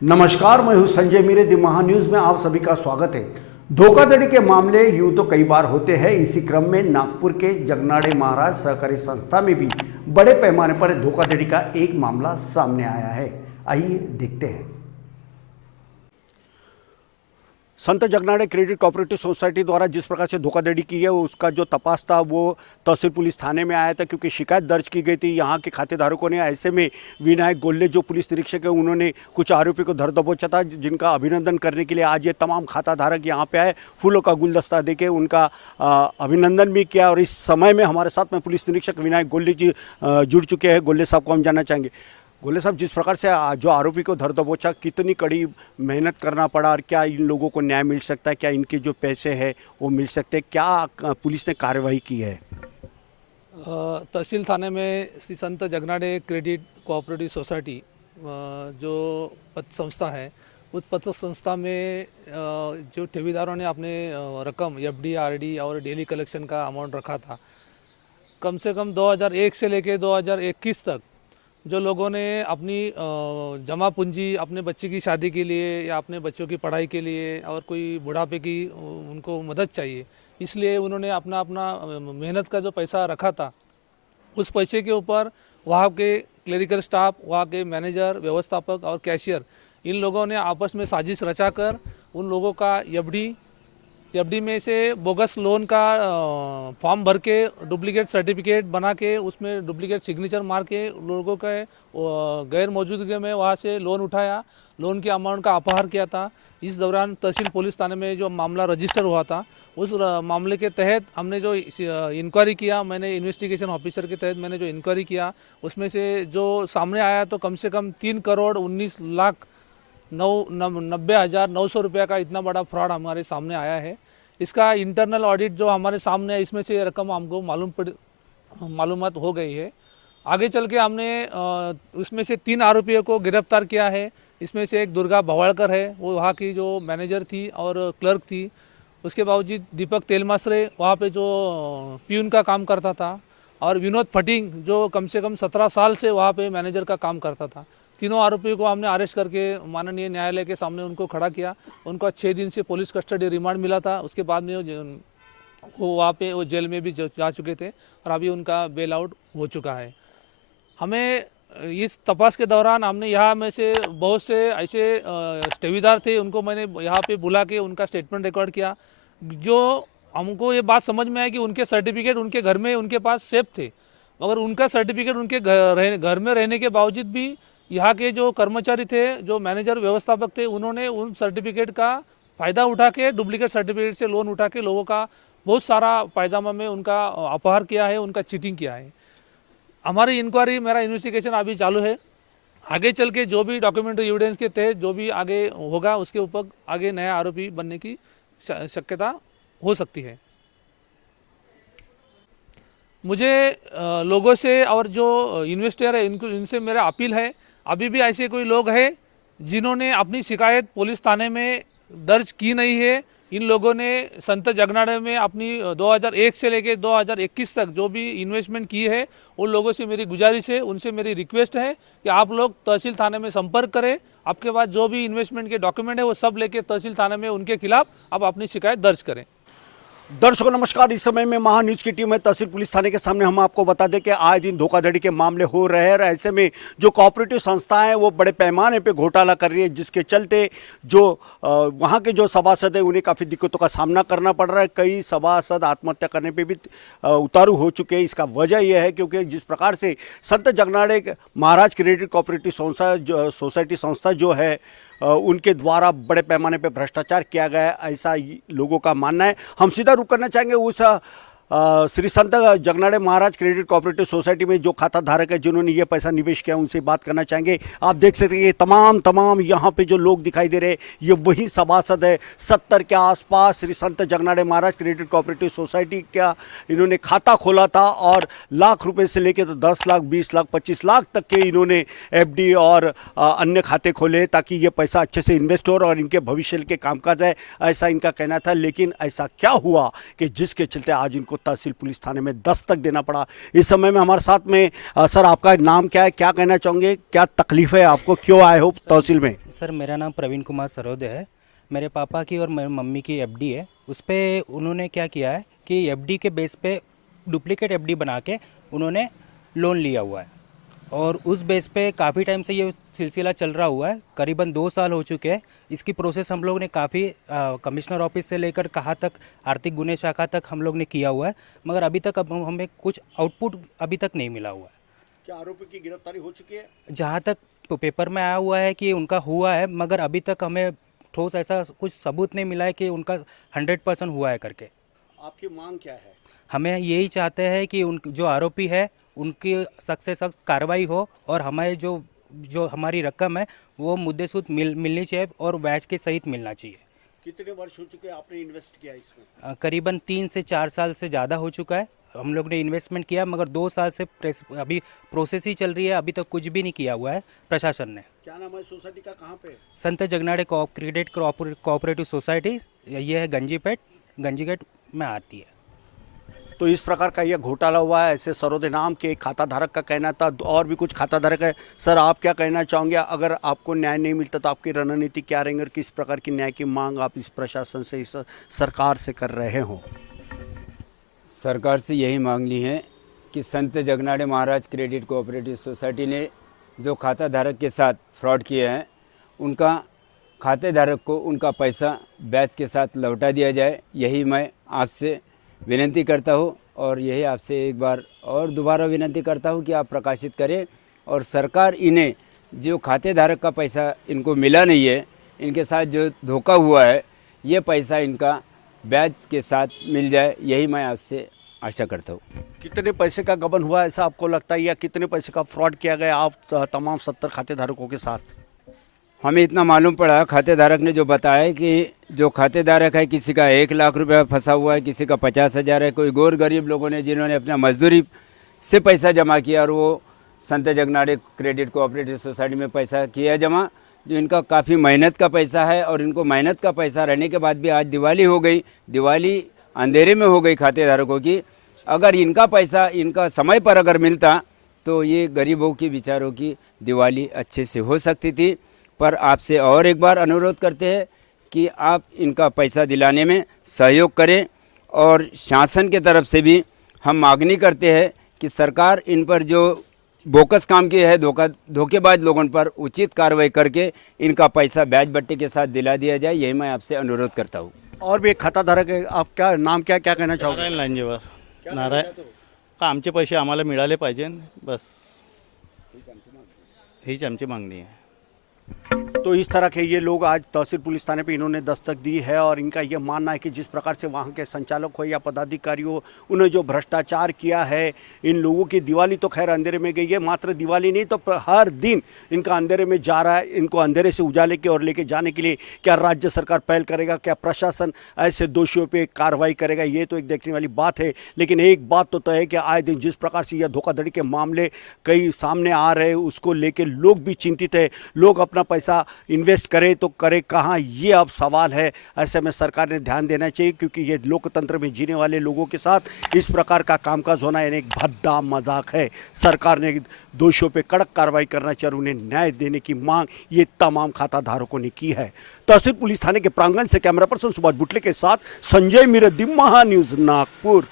नमस्कार, मैं हूं संजय मीरे। द महा न्यूज में आप सभी का स्वागत है। धोखाधड़ी के मामले यूं तो कई बार होते हैं। इसी क्रम में नागपुर के जगनाड़े महाराज सहकारी संस्था में भी बड़े पैमाने पर धोखाधड़ी का एक मामला सामने आया है। आइए देखते हैं। संत जगनाड़े क्रेडिट कोऑपरेटिव सोसाइटी द्वारा जिस प्रकार से धोखाधड़ी की है उसका जो तपास था वो तहसील पुलिस थाने में आया था, क्योंकि शिकायत दर्ज की गई थी यहाँ के खातेधारकों ने। ऐसे में विनायक गोल्ले जो पुलिस निरीक्षक है उन्होंने कुछ आरोपी को धर दबोचा था, जिनका अभिनंदन करने के लिए आज ये तमाम खाताधारक यहाँ पे आए। फूलों का गुलदस्ता देके उनका अभिनंदन भी किया। और इस समय में हमारे साथ में पुलिस निरीक्षक विनायक गोल्ले जी जुड़ चुके हैं। गोल्ले साहब को हम जानना चाहेंगे। गोले साहब, जिस प्रकार से जो आरोपी को धर दबोचा, कितनी कड़ी मेहनत करना पड़ा और क्या इन लोगों को न्याय मिल सकता है? क्या इनके जो पैसे हैं वो मिल सकते हैं? क्या पुलिस ने कार्रवाई की है? तहसील थाने में श्री संत जगनाड़े क्रेडिट कोऑपरेटिव सोसाइटी जो पत्र संस्था है, उस पत्र संस्था में जो ठेवीदारों ने अपने रकम एफडी, आरडी और डेली कलेक्शन का अमाउंट रखा था, कम से कम 2001 से लेकर 2021 तक जो लोगों ने अपनी जमा पूंजी अपने बच्चे की शादी के लिए या अपने बच्चों की पढ़ाई के लिए और कोई बुढ़ापे की उनको मदद चाहिए, इसलिए उन्होंने अपना अपना मेहनत का जो पैसा रखा था, उस पैसे के ऊपर वहाँ के क्लरिकल स्टाफ, वहाँ के मैनेजर, व्यवस्थापक और कैशियर, इन लोगों ने आपस में साजिश रचाकर उन लोगों का एफडी में से बोगस लोन का फॉर्म भर के डुप्लीकेट सर्टिफिकेट बना के उसमें डुप्लीकेट सिग्नेचर मार के लोगों के गैर मौजूदगी में वहाँ से लोन उठाया, लोन के अमाउंट का अपहार किया था। इस दौरान तहसील पुलिस थाने में जो मामला रजिस्टर हुआ था, उस मामले के तहत हमने जो इंक्वायरी किया, मैंने इन्वेस्टिगेशन ऑफिसर के तहत मैंने जो इंक्वायरी किया, उसमें से जो सामने आया तो कम से कम 3,19,90,900 रुपये का इतना बड़ा फ्रॉड हमारे सामने आया है। इसका इंटरनल ऑडिट जो हमारे सामने है, इसमें से रकम हमको मालूमात हो गई है। आगे चल के हमने उसमें से 3 आरोपियों को गिरफ्तार किया है। इसमें से एक दुर्गा भवाड़कर है, वो वहाँ की जो मैनेजर थी और क्लर्क थी। उसके बावजूद दीपक तेलमासरे वहाँ पे जो प्यून का काम करता था, और विनोद फटिंग जो कम से कम 17 साल से वहाँ पे मैनेजर का काम करता था। तीनों आरोपियों को हमने अरेस्ट करके माननीय न्यायालय के सामने उनको खड़ा किया। उनको 6 दिन से पुलिस कस्टडी रिमांड मिला था। उसके बाद में वो वहाँ पे वो जेल में भी जा चुके थे और अभी उनका बेल आउट हो चुका है। हमें इस तपास के दौरान हमने यहाँ में से बहुत से ऐसे ठेवीदार थे, उनको मैंने यहाँ पे बुला के उनका स्टेटमेंट रिकॉर्ड किया। जो हमको ये बात समझ में आया कि उनके सर्टिफिकेट उनके घर में उनके पास सेफ थे, मगर उनका सर्टिफिकेट उनके घर में रहने के बावजूद भी यहाँ के जो कर्मचारी थे, जो मैनेजर व्यवस्थापक थे, उन्होंने उन सर्टिफिकेट का फ़ायदा उठा के डुप्लीकेट सर्टिफिकेट से लोन उठा के लोगों का बहुत सारा पायजामा में उनका अपहार किया है, उनका चीटिंग किया है। हमारी इंक्वायरी, मेरा इन्वेस्टिगेशन अभी चालू है। आगे चल के जो भी डॉक्यूमेंट्री एविडेंस के तहत जो भी आगे होगा, उसके ऊपर आगे नया आरोपी बनने की शक्यता हो सकती है। मुझे लोगों से और जो इन्वेस्टर है इनसे मेरा अपील है, अभी भी ऐसे कोई लोग हैं जिन्होंने अपनी शिकायत पुलिस थाने में दर्ज की नहीं है। इन लोगों ने संत जगनाड़े में अपनी 2001 से लेकर 2021 तक जो भी इन्वेस्टमेंट की है, उन लोगों से मेरी गुजारिश है, उनसे मेरी रिक्वेस्ट है कि आप लोग तहसील थाने में संपर्क करें। आपके पास जो भी इन्वेस्टमेंट के डॉक्यूमेंट है वो सब लेके तहसील थाने में उनके खिलाफ आप अपनी शिकायत दर्ज करें। दर्शकों नमस्कार, इस समय में महा न्यूज की टीम है तहसील पुलिस थाने के सामने। हम आपको बता दें कि आए दिन धोखाधड़ी के मामले हो रहे हैं और ऐसे में जो कोऑपरेटिव संस्थाएं हैं वो बड़े पैमाने पे घोटाला कर रही है, जिसके चलते जो वहां के जो सभासद हैं उन्हें काफ़ी दिक्कतों का सामना करना पड़ रहा है। कई सभासद आत्महत्या करने पर भी उतारू हो चुके हैं। इसका वजह यह है क्योंकि जिस प्रकार से संत जगनाड़े महाराज क्रेडिट कोऑपरेटिव सोसाइटी संस्था जो है उनके द्वारा बड़े पैमाने पे भ्रष्टाचार किया गया है, ऐसा लोगों का मानना है। हम सीधा रुख करना चाहेंगे उस श्री संत जगनाड़े महाराज क्रेडिट कोऑपरेटिव सोसाइटी में जो खाता धारक है, जिन्होंने ये पैसा निवेश किया, उनसे बात करना चाहेंगे। आप देख सकते हैं ये तमाम यहाँ पे जो लोग दिखाई दे रहे हैं, ये वही सभासद है। 70 के आसपास श्री संत जगनाड़े महाराज क्रेडिट कोऑपरेटिव सोसाइटी का इन्होंने खाता खोला था और लाख रुपए से लेकर तो 10 लाख, 20 लाख, 25 लाख तक के इन्होंने एफडी और अन्य खाते खोले ताकि ये पैसा अच्छे से इन्वेस्ट हो और इनके भविष्य के कामकाज है, ऐसा इनका कहना था। लेकिन ऐसा क्या हुआ कि जिसके चलते आज इनको तहसील पुलिस थाने में दस्तक देना पड़ा। इस समय में हमारे साथ में सर, आपका नाम क्या है, क्या कहना चाहोगे, क्या तकलीफ है आपको, क्यों आए हो तहसील में? सर मेरा नाम प्रवीण कुमार सरोदे है। मेरे पापा की और मेरी मम्मी की एफडी है। उस पर उन्होंने क्या किया है कि एफडी के बेस पे डुप्लीकेट एफडी बना के उन्होंने लोन लिया हुआ है और उस बेस पे काफ़ी टाइम से ये सिलसिला चल रहा हुआ है। करीबन 2 साल हो चुके हैं। इसकी प्रोसेस हम लोग ने काफ़ी कमिश्नर ऑफिस से लेकर कहाँ तक आर्थिक गुने शाखा तक हम लोग ने किया हुआ है, मगर अभी तक अब हमें कुछ आउटपुट अभी तक नहीं मिला हुआ है। क्या आरोपी की गिरफ्तारी हो चुकी है? जहाँ तक पेपर में आया हुआ है कि उनका हुआ है, मगर अभी तक हमें ठोस ऐसा कुछ सबूत नहीं मिला है कि उनका 100% हुआ है करके। आपकी मांग क्या है? हमें यही चाहते हैं कि उन जो आरोपी है उनकी सख्त से सख्त कार्रवाई हो और हमें जो हमारी रकम है वो मुद्देसूद मिलनी चाहिए और ब्याज के सहित मिलना चाहिए। कितने वर्ष हो चुके आपने इन्वेस्ट किया इसमें? करीबन 3 से 4 साल से ज़्यादा हो चुका है। हम लोग ने इन्वेस्टमेंट किया, मगर 2 साल से अभी प्रोसेस ही चल रही है। अभी तक कुछ भी नहीं किया हुआ है प्रशासन ने। क्या नाम है सोसाइटी का, कहाँ पे? संत जगनाड़े क्रेडिट कोऑपरेटिव सोसाइटी, ये है गंजीगेट में आती है। तो इस प्रकार का यह घोटाला हुआ है, ऐसे सरोदे नाम के एक खाता धारक का कहना था। और भी कुछ खाता धारक है। सर, आप क्या कहना चाहोगे, अगर आपको न्याय नहीं मिलता तो आपकी रणनीति क्या रहेंगे और किस प्रकार की न्याय की मांग आप इस प्रशासन से, इस सरकार से कर रहे हो? सरकार से यही मांगनी है कि संत जगनाड़े महाराज क्रेडिट कोऑपरेटिव सोसाइटी ने जो खाता धारक के साथ फ्रॉड किया है, उनका खाते धारक को उनका पैसा ब्याज के साथ लौटा दिया जाए। यही मैं आपसे विनती करता हूँ और यही आपसे एक बार और दोबारा विनती करता हूँ कि आप प्रकाशित करें और सरकार इन्हें जो खाते धारक का पैसा इनको मिला नहीं है, इनके साथ जो धोखा हुआ है, ये पैसा इनका ब्याज के साथ मिल जाए। यही मैं आपसे आशा करता हूँ। कितने पैसे का गबन हुआ ऐसा आपको लगता है, या कितने पैसे का फ्रॉड किया गया आप तमाम 70 खाते धारकों के साथ? हमें इतना मालूम पड़ा, खाते धारक ने जो बताया कि जो खाते धारक है किसी का 1 लाख रुपया फंसा हुआ है, किसी का 50,000 है। कोई गौर गरीब लोगों ने जिन्होंने अपना मजदूरी से पैसा जमा किया और वो संत जगनाड़े क्रेडिट कोऑपरेटिव सोसाइटी में पैसा किया जमा, जो इनका काफ़ी मेहनत का पैसा है। और इनको मेहनत का पैसा रहने के बाद भी आज दिवाली हो गई, दिवाली अंधेरे में हो गई खाते धारकों की। अगर इनका पैसा इनका समय पर अगर मिलता तो ये गरीबों की बेचारों की दिवाली अच्छे से हो सकती थी। पर आपसे और एक बार अनुरोध करते हैं कि आप इनका पैसा दिलाने में सहयोग करें और शासन के तरफ से भी हम मांगनी करते हैं कि सरकार इन पर जो बोकस काम किया है, धोखेबाज लोगों पर उचित कार्रवाई करके इनका पैसा ब्याज बट्टे के साथ दिला दिया जाए। यही मैं आपसे अनुरोध करता हूँ। और भी एक खाता धारक है, आप क्या नाम क्या कहना चाहोगे? नारायण लांजेवर। नारायण का आमचे पैसे आम्हाला मिळाले पाहिजे, बस हीच आमची मागणी आहे। तो इस तरह के ये लोग आज तहसील पुलिस थाने पे इन्होंने दस्तक दी है और इनका ये मानना है कि जिस प्रकार से वहाँ के संचालक हो या पदाधिकारी हो, उन्हें जो भ्रष्टाचार किया है, इन लोगों की दिवाली तो खैर अंधेरे में गई है, मात्र दिवाली नहीं तो हर दिन इनका अंधेरे में जा रहा है। इनको अंधेरे से उजाले के और लेके जाने के लिए क्या राज्य सरकार पहल करेगा, क्या प्रशासन ऐसे दोषियों पर कार्रवाई करेगा, ये तो एक देखने वाली बात है। लेकिन एक बात तो तय है कि आए दिन जिस प्रकार से यह धोखाधड़ी के मामले कई सामने आ रहे हैं, उसको लेके लोग भी चिंतित है। लोग अपना पैसा इन्वेस्ट करे तो करे कहाँ, ये अब सवाल है। ऐसे में सरकार ने ध्यान देना चाहिए, क्योंकि ये लोकतंत्र में जीने वाले लोगों के साथ इस प्रकार का कामकाज होना यानी एक भद्दा मजाक है। सरकार ने दोषियों पे कड़क कार्रवाई करना चाहिए और उन्हें न्याय देने की मांग ये तमाम खाता धारकों ने की है। तहसील पुलिस थाने के प्रांगण से कैमरा पर्सन सुभाष बुटले के साथ संजय मिरदी, महान्यूज नागपुर।